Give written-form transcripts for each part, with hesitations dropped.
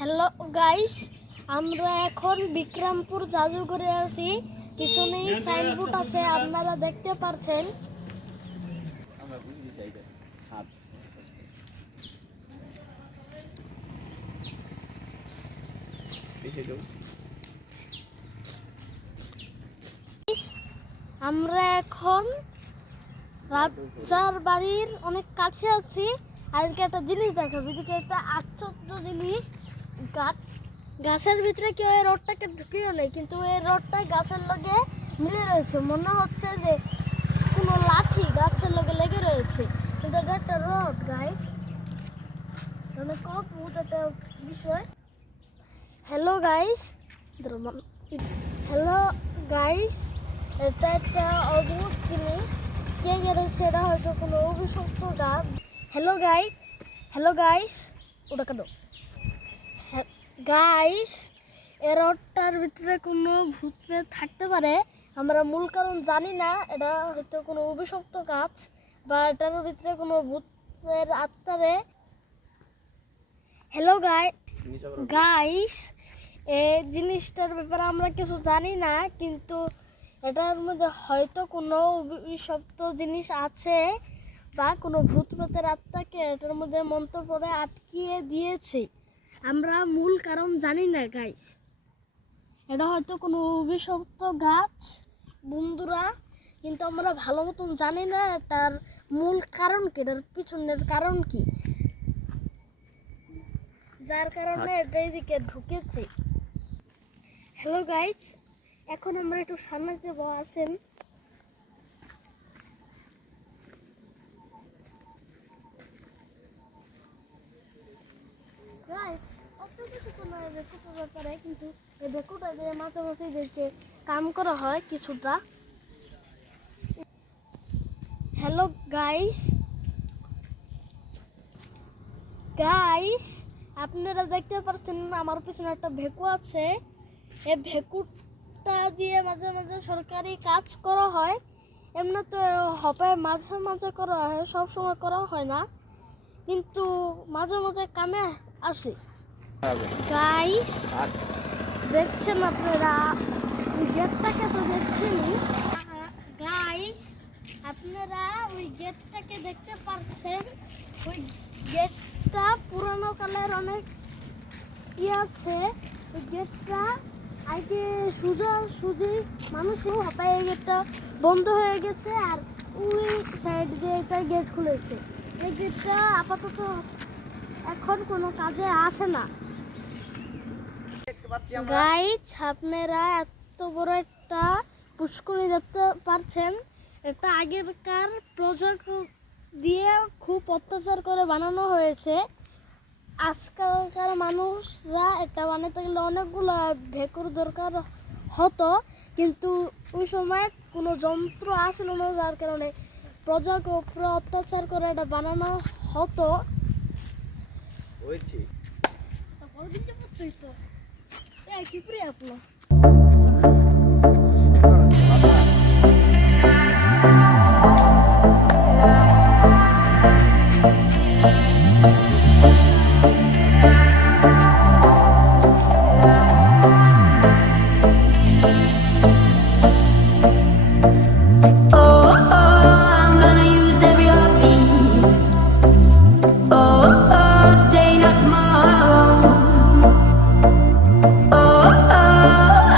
Hello guys, আমরা এখন বিক্রমপুর জাদুঘরে আছি। পিছনেই সাইনবোর্ড আছে, আপনারা দেখতে পাচ্ছেন। আমরা এখন রাজার বাড়ির অনেক কাছে আছি। আর একটা জিনিস দেখাবো, এদিকে একটা আশ্চর্য জিনিস। গাছের ভিতরে কেউ এই রডটাকে ঢুকিয়েও নেই, কিন্তু এই রডটা গাছের লগে মিলে রয়েছে। মনে হচ্ছে যে কোনো লাঠি গাছের লগে লেগে রয়েছে, কিন্তু এটা একটা রড। গাইস, অনেক অদ্ভুত একটা বিষয়। হ্যালো গাইস, এটা একটা অদ্ভুত জিনিস। কে গেড়েছে? এটা হয়তো কোনো অভিশপ্ত গাছ। হ্যালো গাইস, ওটা কেন গাইস? এর রডটার ভিতরে কোনো ভূত প্রেত থাকতে পারে। আমরা মূল কারণ জানি না। এটা হয়তো কোনো অভিশপ্ত গাছ, বা এটার ভিতরে কোনো ভূতের আত্মারে। হ্যালো গাইস, এই জিনিসটার ব্যাপারে আমরা কিছু জানি না, কিন্তু এটার মধ্যে হয়তো কোনো অভিশপ্ত জিনিস আছে, বা কোনো ভূত প্রেতের আত্মাকে এটার মধ্যে মন্ত্র পড়ে আটকিয়ে দিয়েছে। আমরা মূল কারণ জানি না গাইস। এটা হয়তো কোনো অভিশপ্ত গাছ বন্ধুরা, কিন্তু আমরা ভালো মতন জানি না তার মূল কারণ কি, এটার পিছনের কারণ কি, যার কারণে এটা এদিকে ঢুকেছে। হ্যালো গাইস, এখন আমরা একটু সামনে যাবো, আসেন। গাইস, অত কিছু তো নয় বেকুটার ব্যাপারে, কিন্তু এই বেকুটা দিয়ে মাঝে মাঝে এদেরকে কাম করা হয় কিছুটা। হ্যালো গাইস, আপনারা দেখতে পাচ্ছেন আমার পিছনে একটা ভেকু আছে। এই ভেকুটা দিয়ে মাঝে মাঝে সরকারি কাজ করা হয়। এমনি তো হবে মাঝে মাঝে করা হয়, সব সময় করা হয় না, কিন্তু মাঝে মাঝে কামে আসে। গাইস, দেখছেন আপনারা ওই গেটটাকে? তো দেখছেনই গাইস, আপনারা ওই গেটটাকে দেখতে পাচ্ছেন। ওই গেটটা পুরানো কালের অনেক কি আছে। ওই গেটটা আগে সুজি মানুষও হাঁপায়, এই গেটটা বন্ধ হয়ে গেছে, আর ওই সাইড দিয়ে একটা গেট খুলেছে। এই গেটটা আপাতত এখন কোনো কাজে আসে না। গাইস, আপনারা এত বড় একটা পুষ্করিণী দেখতে পাচ্ছেন। এটা আগেকার প্রজেক্ট দিয়ে খুব অত্যাচার করে বানানো হয়েছে। আজকালকার মানুষরা এটা বানাতে গেলে অনেকগুলো ভেকুর দরকার হতো, কিন্তু ওই সময় কোনো যন্ত্র আসছিল না, যার কারণে প্রজার উপরে অত্যাচার করে এটা বানানো হতো। কি প্রিয় আপনার?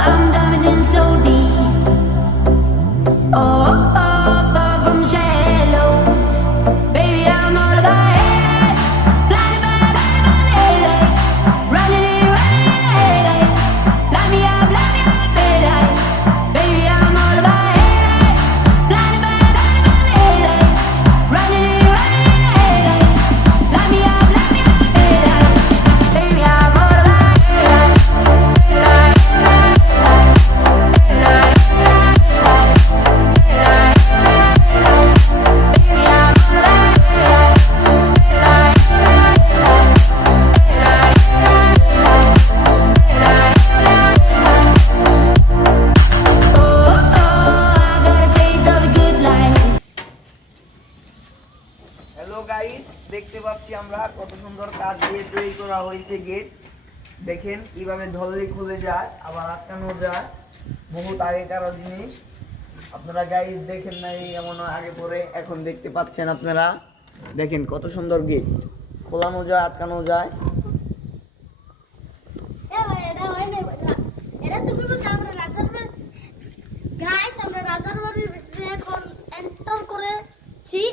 I'm diving in so deep. দেখেন কিভাবে ধরলে খুলে যায় আবার আটকানো যায়, বহুত আগেকার জিনিস। আপনারা গাইজ দেখেন নাই এমন আগে পরে, এখন দেখতে পাচ্ছেন আপনারা। দেখেন কত সুন্দর গেট, খোলানো যায় আটকানো যায়।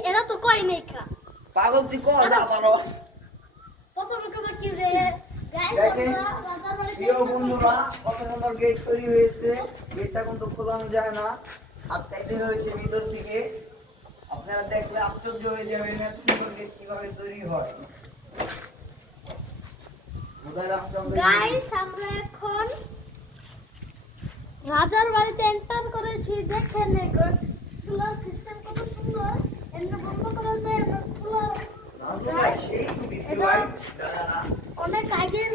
এরা তো কয় নেই পাগল তুই কর যা পারো। প্রথমে কবে কি রে গাইস দেখেন আমরা রাজার বাড়িতে প্রিয় বন্ধুরা, কত সুন্দর গেট তৈরি হয়েছে। গেটটা কিন্তু খোলানো যায় না, আটকাইতে হয়েছে ভিতর থেকে। আপনারা দেখলে আশ্চর্য হয়ে যাবেন এত সুন্দর গেট কিভাবে তৈরি হয়। গাইস আমরা এখন রাজার বাড়িতে এন্টার করেছি। দেখেন খোলার সিস্টেম কত সুন্দর, এমনি বন্ধ করা যায় এমনি খোলা যায়। এটা অনেক আগের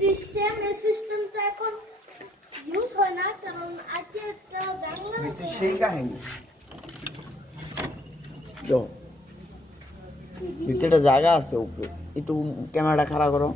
সিস্টেম, এই সিস্টেমটা এখন ইউজ হয় না, কারণ আগে একটা জানলা আছে। সেই কাহিনী ভিতরে জায়গা আছে উপরে, একটু ক্যামেরাটা খাড়া করো।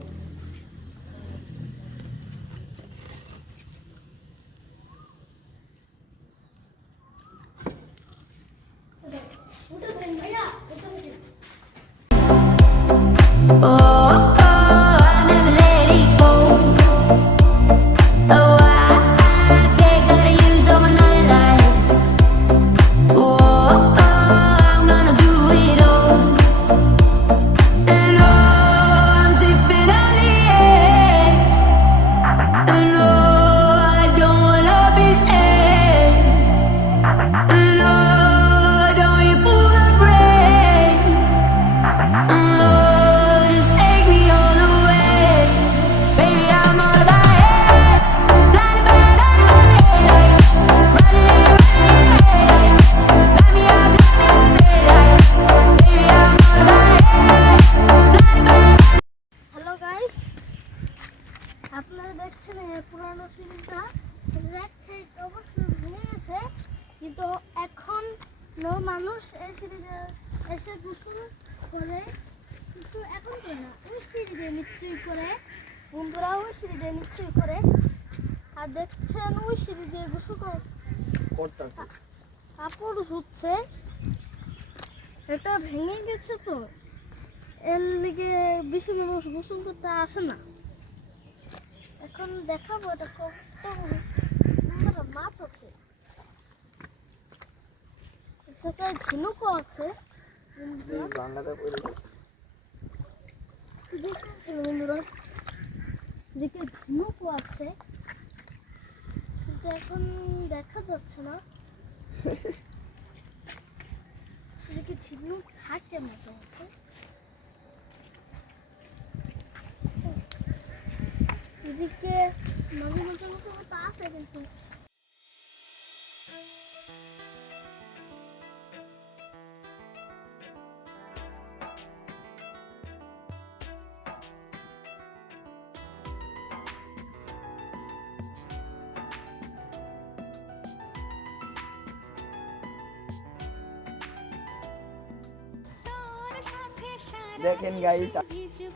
আপনারা দেখছেন এই পুরানো সিঁড়িটা, অবশ্যই ভেঙে গেছে, কিন্তু এখন মানুষ এই সিঁড়িতে এসে গোসল করে, কিন্তু এখন করে না, ওই সিঁড়ি দিয়ে নিশ্চয়ই করে। বন্ধুরা ওই সিঁড়ি দিয়ে নিশ্চয়ই করে। আর দেখছেন ওই সিঁড়ি দিয়ে গোসল করতেছে, কাপড় ধুচ্ছে। এটা ভেঙে গেছে তো, এর লিগে বেশি মানুষ গোসল করতে আসে না। এখন দেখাবো এটা কত সুন্দর মাছ আছে, সেটাই ঝিনুকও আছে। বন্ধুরা এদিকে ঝিনুকও আছে, কিন্তু এখন দেখা যাচ্ছে না। এদিকে ঝিনুক থাকে মাঝে মাঝে। এদিকে মাঝে মাঝে মতো আছে, কিন্তু দেখেন গাইস,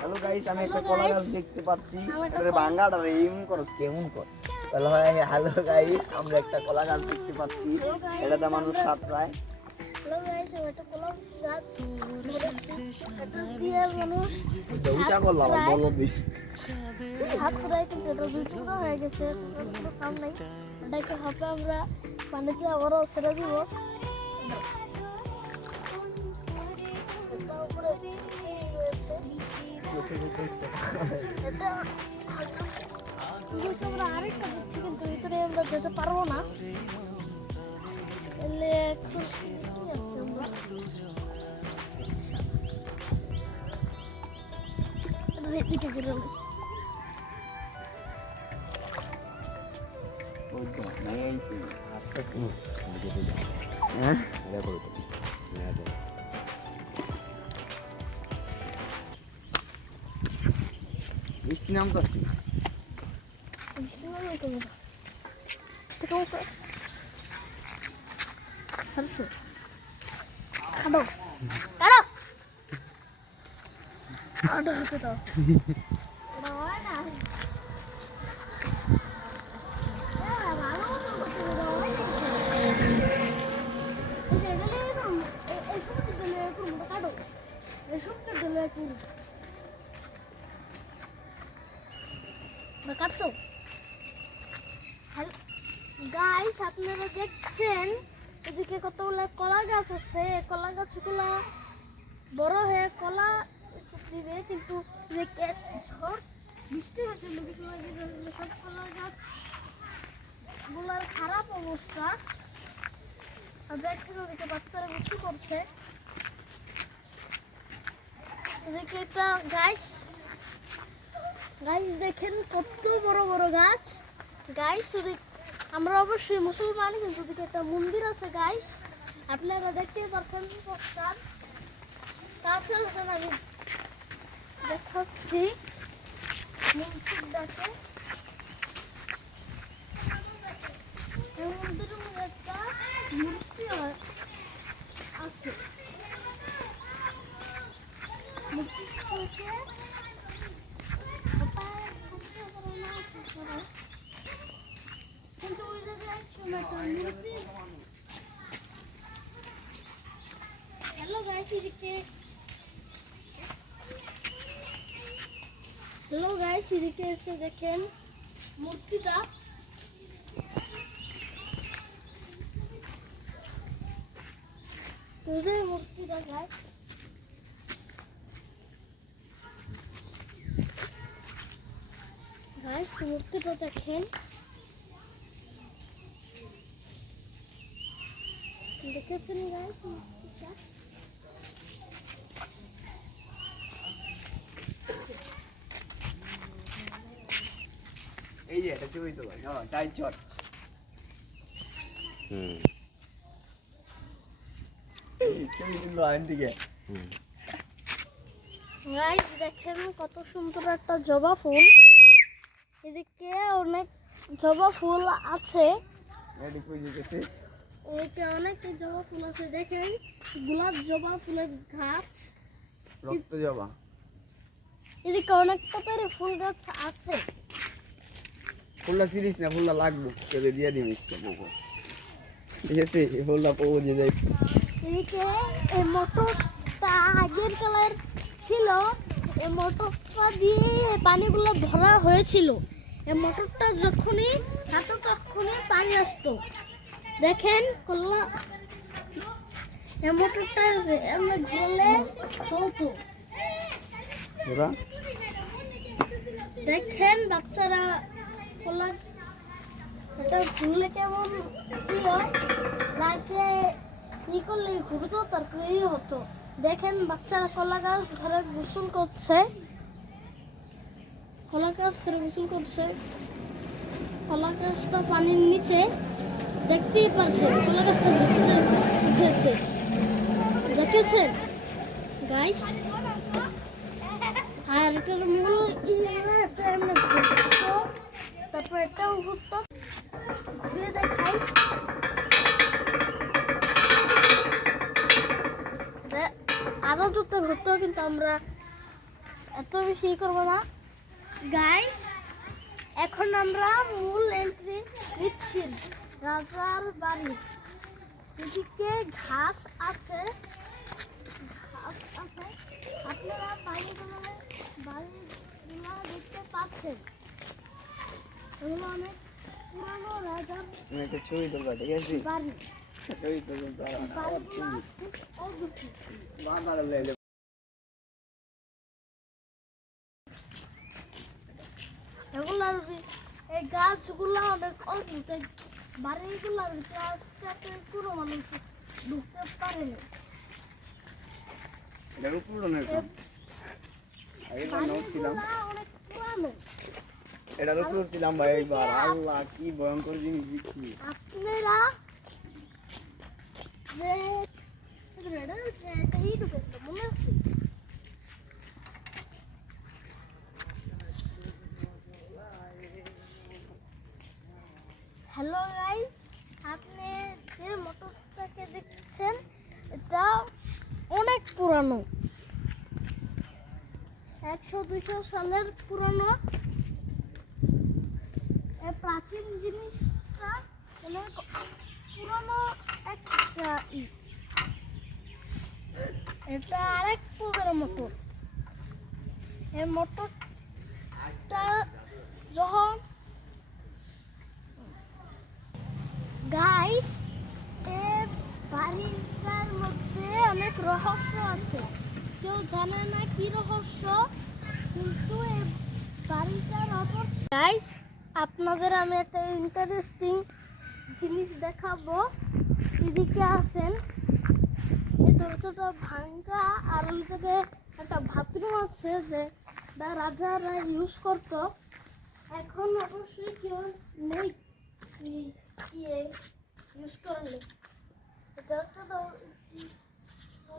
হ্যালো গাইস, আমি একটা কলা গাছ দেখতে পাচ্ছি। আরে ভাঙাটা রে এমন করস কেমন কর। হ্যালো হ্যালো গাইস, আমরা একটা কলা গাছ দেখতে পাচ্ছি, এটাতে মানুষ সাঁতরায়। হ্যালো গাইস, এটা কলা গাছ, এটা দিয়ে মানুষ উঁচা করলাম বলো দিস সাঁতরায়, কিন্তু এটা দুই টুকরো হয়ে গেছে, কোনো কাম নাই। এটাকে হবে আমরা পানিতে আবারও ছেড়ে দিব। আমরা আরেকটা দিচ্ছি, কিন্তু ভিতরে আমরা যেতে পারবো না। দিকে ঘুরে বৃষ্টি নাম করছি। सरसों काटो काटो काटो तो ना কাটছো গাইস, আপনারা দেখছেন এদিকে কতগুলো কলা গাছ আছে। এই কলা গাছগুলা বড় হয়ে কলা দিবে, কিন্তু ঝড় বৃষ্টি হচ্ছিল সব কলা গাছ গুলার খারাপ অবস্থা। আর দেখেন ওদিকে বাচ্চারা বৃষ্টি করছে। এদিকে এটা গাছ দেখেন কত বড় বড় গাছ। গাইস আমরা অবশ্যই মুসলমান, কিন্তু ওদিকে একটা মন্দির আছে গাইস, আপনারা দেখতে পাচ্ছেন। পোস্টার কাছে আছেন, আমি দেখাচ্ছি মন্দিরটাকে। এই মন্দিরের মধ্যে একটা মূর্তি আছে। মূর্তিটাকে কিন্তু ওই জায়গায় হ্যালো গাইস, এদিকে এসে দেখেন মূর্তিটা। মূর্তিটা গাইস মূর্তিটা দেখেন। দেখেছেন গাইস মূর্তিটা? এই যে এটা ছবি তো ভাই, চাই চট। ছবি কিন্তু আরেকদিকে। গাইস দেখেন কত সুন্দর একটা জবা ফুল। এদিকে অনেক জবা ফুল আছে। এদিকে অনেক জবা ফুল আছে, দেখেন গোলাপ জবা ফুলের গাছ, রক্ত জবা। এদিকে অনেক প্রকারের ফুল গাছ আছে। ফুলটা চিনিস না, ফুলটা লাগবো তোদের দিয়ে দিবি। ঠিক আছে, ফুলটা পৌঁছে দিয়ে যাই। এদিকে এই মোটরটা আগের কালার ছিল, এই মোটরটা দিয়ে পানিগুলো ভরা হয়েছিল। এই মোটরটা যখনই হাতে তখনই পানি আসতো। দেখেন কল্লা এই মোটরটা এমনি ঘুরলে চলতো। দেখেন বাচ্চারা কলা এটা ঘুরলে কেমন লাগে, ই করলে ঘুরতো, তারপরে হতো। দেখেন বাচ্চারা কলা গাছ ধরে গোসল করছে। কলা গাছ ধরে গোসল করছে। কলা গাছটা পানির নিচে, দেখতেই পারছেন কলা গাছটা উঠেছে। দেখেছেন গাইস? আর এটার মূল তারপর এটাও ঘুরতো। ঘুরে দেখাই। আরো যত ঘুরতো, কিন্তু আমরা এত বেশি করবো না গাইস। এখন আমরা মূল এন্ট্রি দিচ্ছি রাজার বাড়ি। এদিকে ঘাস আছে, আপনারা বাড়িগুলো দেখতে পাচ্ছেন। এগুলো অনেক পুরানো রাজার একটা ছবি তুলবা, ঠিক আছে? বাড়ি। ছবি তুলতে বাড়িগুলো খুব অদ্ভুত। এগুলার এই গাছগুলো অনেক অদ্ভুত। বাড়িগুলার আজকে পুরো মানুষ ঢুকতে পারেনি। অনেক পুরানো। এটার উপর ছিলাম ভাই একবার। আল্লাহ কি ভয়ঙ্কর জিনিস দেখছি। আপনারা মনে আছে? হ্যালো গাইস, আপনি যে মোটরটাকে দেখছেন এটা অনেক পুরানো, 100-200 সালের পুরানো। প্রাচীন জিনিসটা অনেক পুরানো একটা এটা আরেক প্রকারের মোটর। এই মোটরটা যখন রহস্য আছে, কেউ জানে না কি রহস্য, কিন্তু এই বাড়িটার অপর গাইস আপনাদের আমি একটা ইন্টারেস্টিং জিনিস দেখাবো। এদিকে আসেন, এই দরজাটা ভাঙ্গা আর ওই থেকে একটা বাথরুম আছে যে রাজারা ইউজ করতো, এখন অবশ্যই কেউ নেই ইউজ করেনি।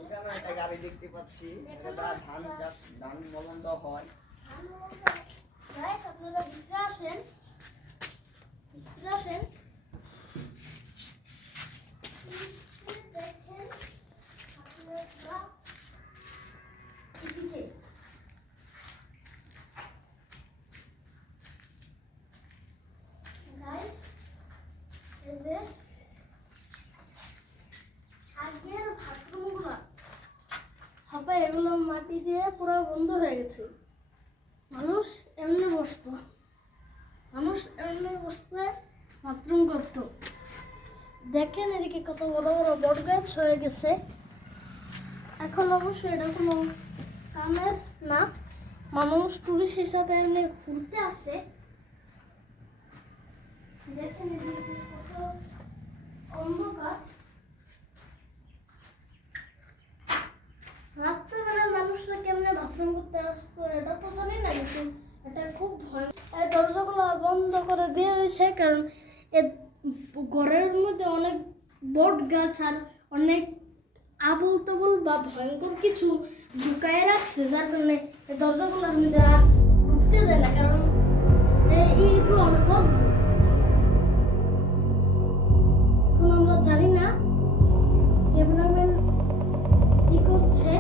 এখানে একটা গাড়ি দেখতে পাচ্ছি, এটা ধান চাষ, ধান বলন হয়। গাইস আপনারা ভিতরে আসেন, ভিতরে আসেন, দেখেন আপনারা এদিকে গাইস এই যে আগের বাথরুমগুলো হবে, এগুলো মাটি দিয়ে পুরো বন্ধ হয়ে গেছে। মানুষ এমনি বসতো, মানুষ এমনি বসতে বাথরুম করতো। দেখেন এদিকে কত বড় বড় বট গাছ হয়ে গেছে। এখন অবশ্যই এটা কোনো কামের না, মানুষ টুরিস্ট হিসাবে এমনি ঘুরতে আসে। দেখেন এদিকে কত অন্ধকার। রাত্রেবেলা মানুষরা কেমনে বাথরুম করতে আসতো এটা তো জানি না, কিন্তু এটা খুব ভয়। এই দরজাগুলো বন্ধ করে দেওয়া হয়েছে কারণ এ ঘরের মধ্যে অনেক বট গাছ আর অনেক আবল তাবল বা ভয়ঙ্কর কিছু ঢুকায় রাখছে, যার কারণে এই দরজাগুলোর মধ্যে আর ঢুকতে দেয় না, কারণ এইগুলো অনেক অদ্ভুত। এখন আমরা জানি না ক্যামেরাম্যান কি করছে,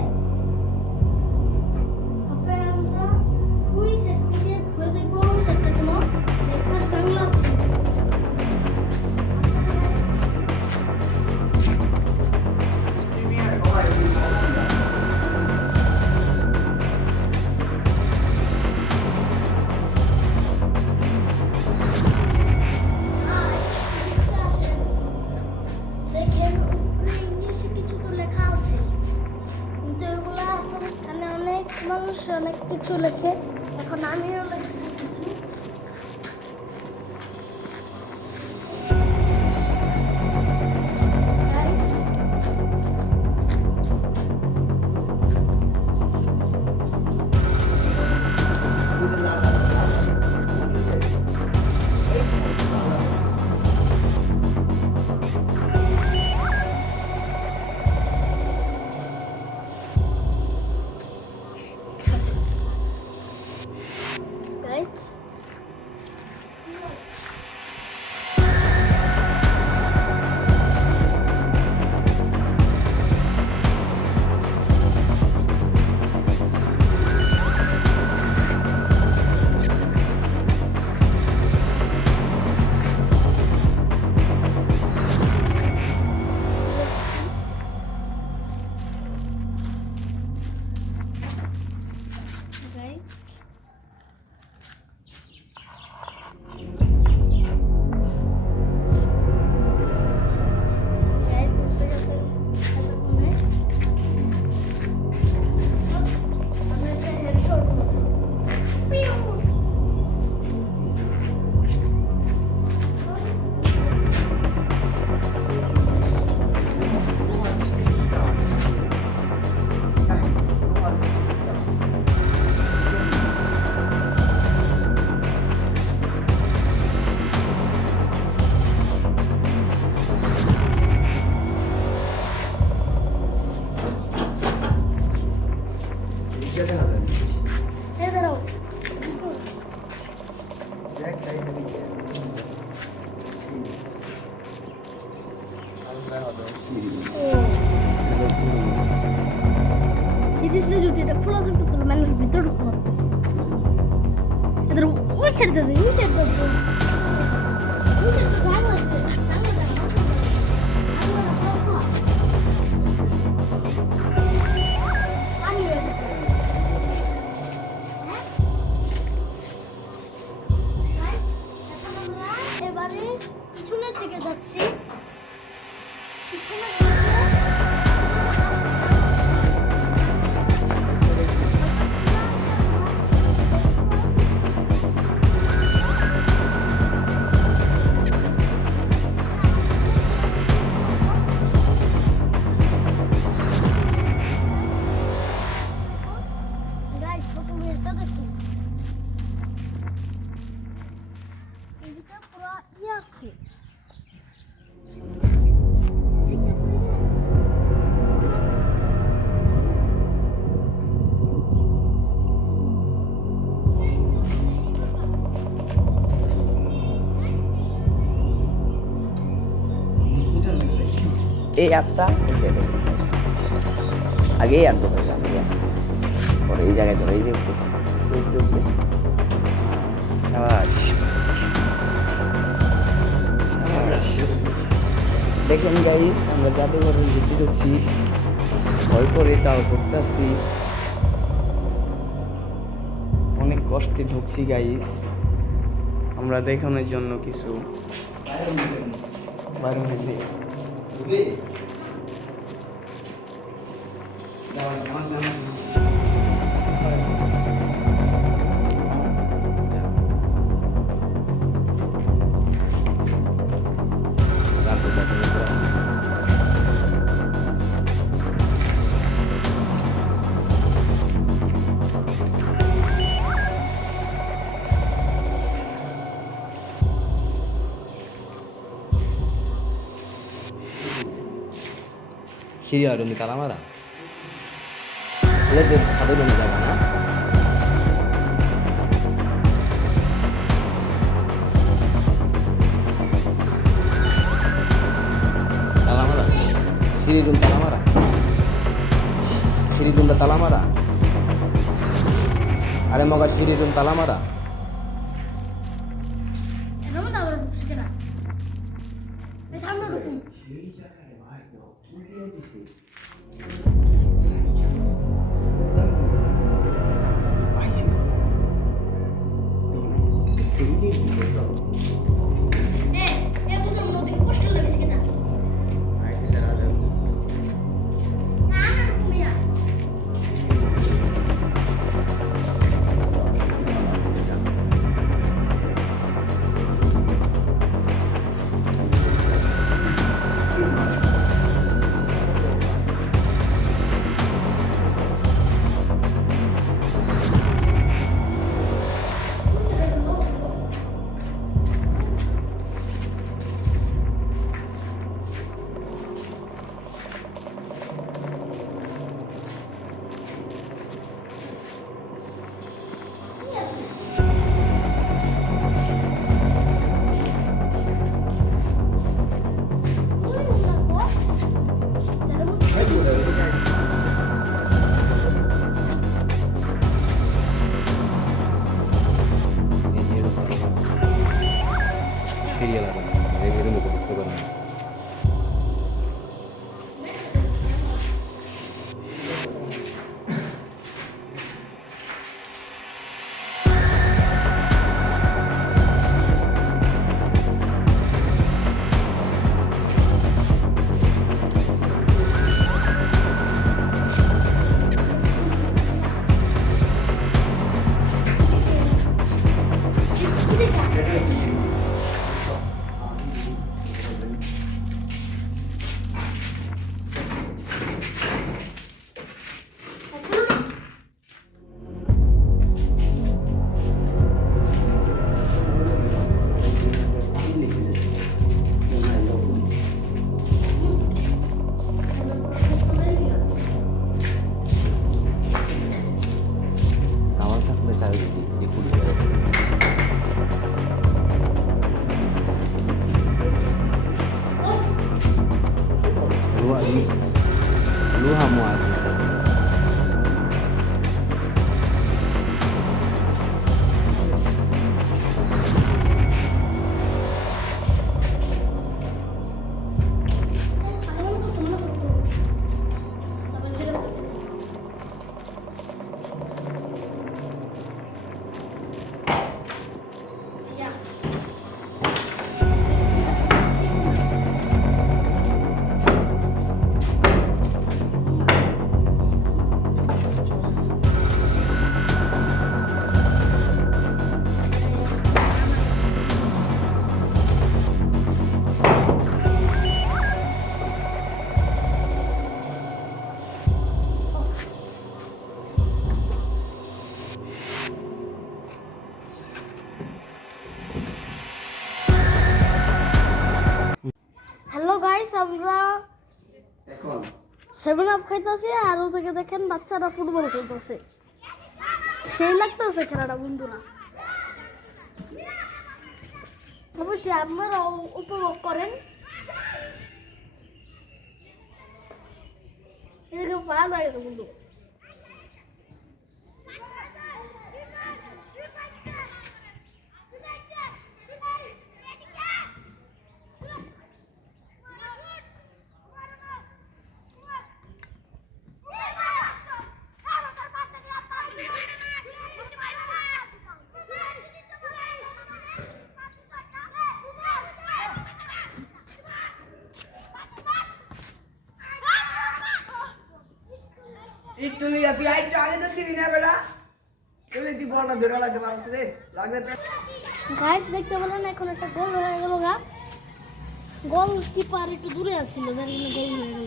হবে আমরা ওই সেট থেকে ঘুরে দেখবো, সেটা কোনো দেখার জানলা আছে। দেখেন উপরে ইংলিশে কিছু তো লেখা আছে, কিন্তু এগুলো এখানে অনেক মানুষ অনেক কিছু লেখে, এখন আমিও লিখি কিছু। Guys, guys. Guys. Guys, উঠে গেছে এতক্ষণে। আমি একটা হেডশট মারবো। পিউ! এই দাঁড়াও। সিরিয়াসলি যদি এটা খোলা থাকতো তাহলে মানুষ ভিতরে ঢুকতে পারতো। এদের ওই সাইডে আছে, ওই সাইডে আছে, ওই সাইডে ভালো আছে, জানলা দেখো, পানি হয়ে যেত। হ্যাঁ? এখন আমরা এবারে পিছনের দিকে যাচ্ছি। পিছনের দিকে কি আছে এই আটটা এই জায়গায় আগেই আট ধরে পরে এই জায়গায় ধরে এই যে সাবাস। দেখেন গাইস আমরা জাদুঘরে ঘুরতে ঢুকছি, ভয় করে তাও ঢুকতেছি, অনেক কষ্টে ঢুকছি গাইস আমরা দেখানোর জন্য কিছু বাইরের মধ্যে সিরিয়া রুমি কালামারা এটা সাধারণ জায়গা না তালামারা সিরিজুন তালামারা সিরিজুন তালামারা আরে মগা সিরিজুন তালামারা এরকম তো আবার ঢুকছি কেনা এই সামনে ঢুকুন এ বুঝলাম নদী কষ্ট লাগেছে কেনা না না ঢুকুন ইয়া সিরিয়া লাগে এর মধ্যে করতে পারে না আমার থাকলে চারিদিকে আমরা এখন 7 আপ খাইতেছি আর ওদিকে দেখেন বাচ্চারা ফুটবল খেলতেছে। সেই লাগতেছে খেলাটা বন্ধুরা। অবশ্যই আপনারাও উপভোগ করেন। এদিকে ভালো লাগে বন্ধু। একটু লিয়া তুই একটু আগে তো ছিবি না বেটা তুই বলটা ধরে লাগতে পারছিস রে লাগলে গাইস দেখতে পেলেন এখন একটা গোল হয়ে গেল গা। গোল কিপার একটু দূরে আসছিল যার জন্য গোল হয়ে গেল।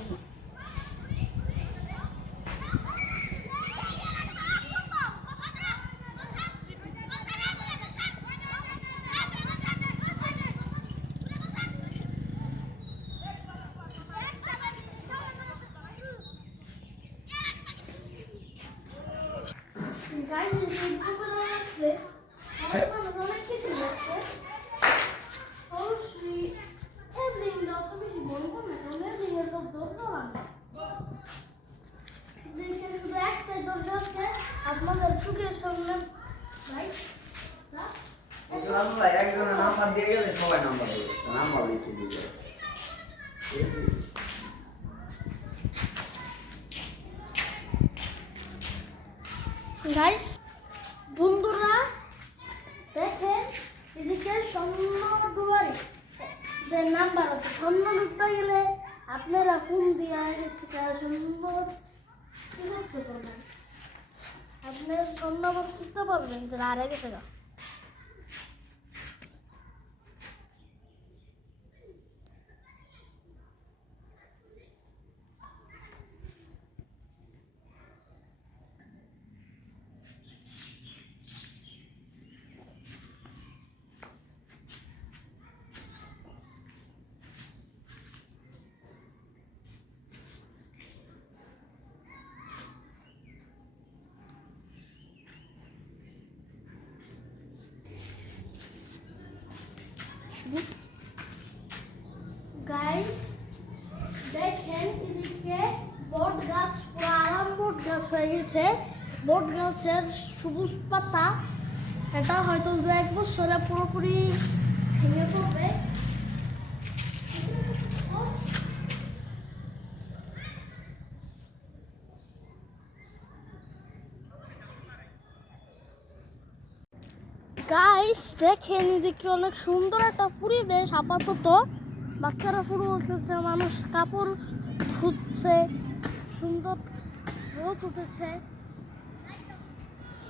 গাইস এই গোলটা আসলে আমার অনেক কিছু লাগছে। অবশ্যই এভরিং দাও তো বেশি মনে করো না, কারণ এভরিং এর তো দরজা লাগে। যেখানে শুধু একটাই দরজা আছে আপনাদের চোখের সামনে। রাইট না ইসলাম ভাই একজনের নাম্বার দিয়ে গেলে সবাই নাম্বার দেবে নাম্বার লিখে দিবে গাইস বন্ধুরা দেখেন এদিকে স্বর্ণ ডুবারি যে নাম্বার আছে, স্বর্ণ ডুবতে গেলে আপনারা ফোন দিয়ে সুন্দর কি করতে পারবেন। আপনি স্বর্ণ করতে পারবেন যে আর আগে থেকে। গাইস দেখেন এদিকে বট গাছ পুরো আরাম বট গাছ হয়ে গেছে। বট গাছের সবুজ পাতা এটা হয়তো 1 বছরে পুরোপুরি ভেঙে পড়বে। গাইস দেখেন এদিকে অনেক সুন্দর একটা পরিবেশ। আপাতত বাচ্চারা ফুটবল খেলছে, মানুষ কাপড় ধুচ্ছে, সুন্দর রোদ উঠেছে,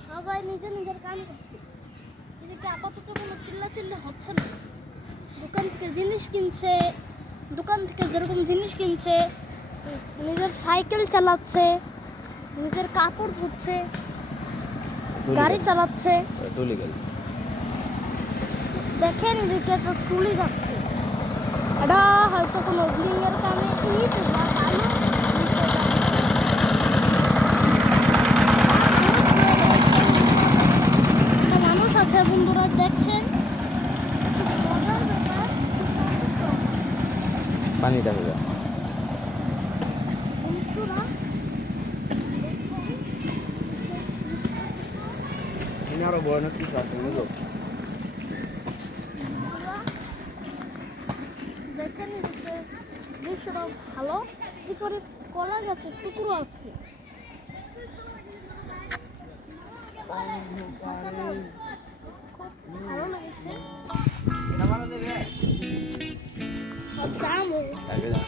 সবাই নিজের নিজের কাম করছে। এদিকে আপাতত কোনো চিল্লাচিল্লি হচ্ছে না। দোকান থেকে জিনিস কিনছে, দোকান থেকে যেরকম জিনিস কিনছে, নিজের সাইকেল চালাচ্ছে, নিজের কাপড় ধুচ্ছে, গাড়ি চালাচ্ছে। টলি গাড়ি দেখেন এদিকে একটা টুলি যাচ্ছে। এটা হয়তো কোনো বিল্ডিংয়ের কামে ইট বা বালু একটা মানুষ আছে বন্ধুরা দেখছেন। মজার ব্যাপার পানিটা হবে বন্ধুরা আরো বড় না কিছু আছে বুঝলো দেখেন এদিকে দৃশ্যটা ভালো। এরপরে কলা গাছের টুকরো আছে। খুব ভালো লাগছে। দামও আগে যা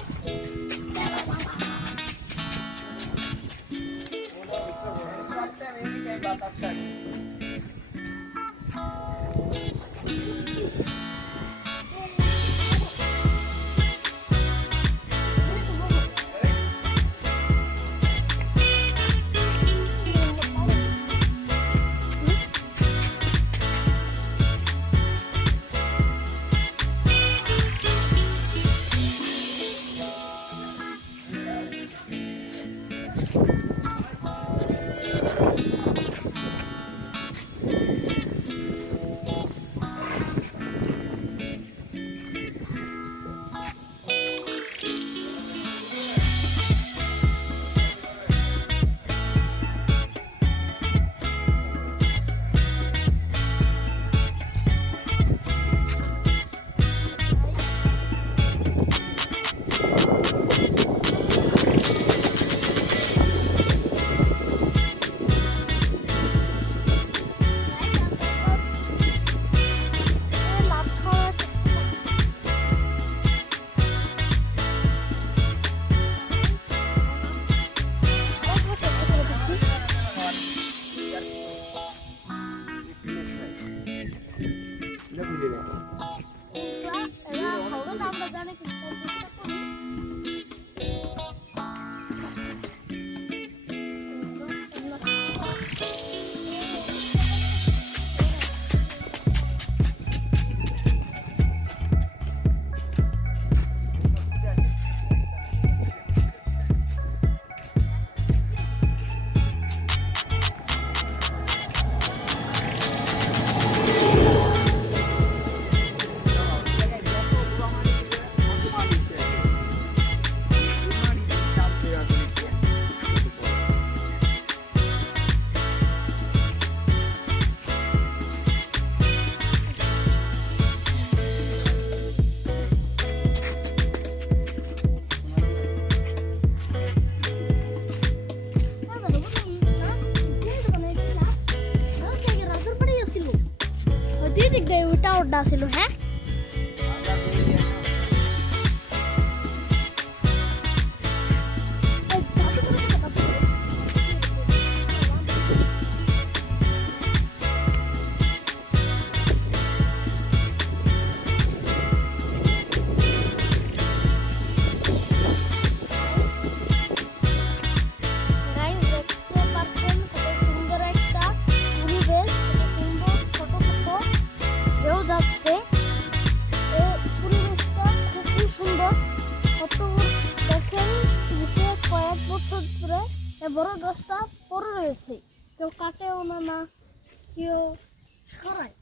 আছিল হ্যাঁ Guys, দেখতে পাচ্ছেন কত সুন্দর একটা পরিবেশ, কত সুন্দর ছোট ছোট ঢেউ যাচ্ছে। এই পরিবেশটা খুবই সুন্দর। কত দেখেন নিচে কয়েক বছর ধরে এই বড় গাছটা পড়ে রয়েছে, কেউ কাটেও না, না কেউ সরায়।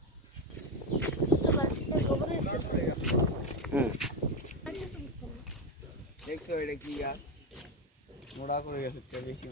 দেখছো এটা কি গাছ মোড়া করে গেছে বেশি